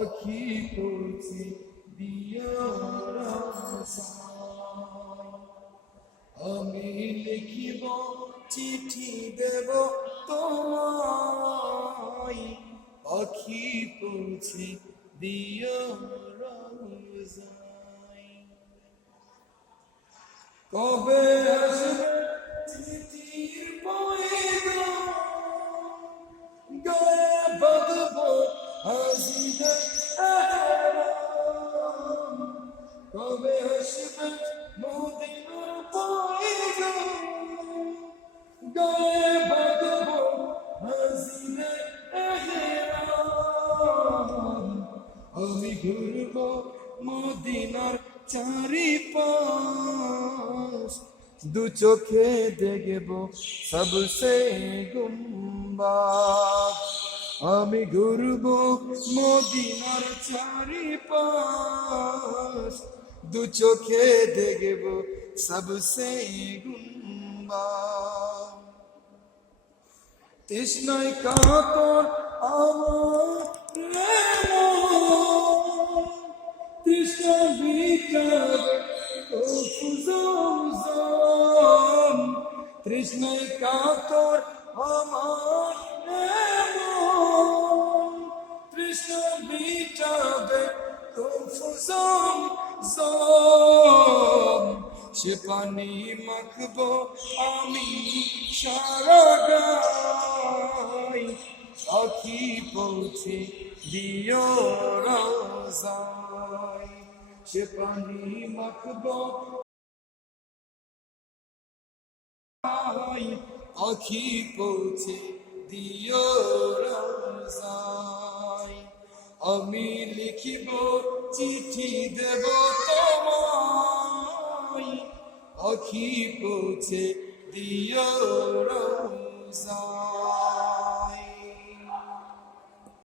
আখি পৌঁছে দিও রাসায়। আমি লিখিব চিঠি দেব তোমায়, আখি পৌঁছে দিও রাসায়। কবে আসবে চিঠির পয়গাম, গায়ে বাঁধব হাসিনের এহরাম। কবে আসবে মদিনার পয়গাম, গায়ে বাঁধব হাসিনের এহরাম। আমি ঘুরব মদিনার চারিপাশ, দু চোখে দেখব সবসে গুম্বাদ। আমি ঘুরব মদিনার চারিপাশ, দু চোখে দেখব সবসে গুম্বাদ। তৃষ্ণায় কাতর আমার মন, তৃষ্ণা মিটাবে জমজম। তৃষ্ণায় কাতর আমার মন, তৃষ্ণা মিটাবে জমজম। সে পানি মাখবো আমি সারা গায়, আখি পৌঁছে দিও রওজায়। সে পানি মাখবো আখি পৌঁছে দিও রওজায়। আমি লিখিব চিঠি দেব তোমায়, আখি পৌঁছে দিও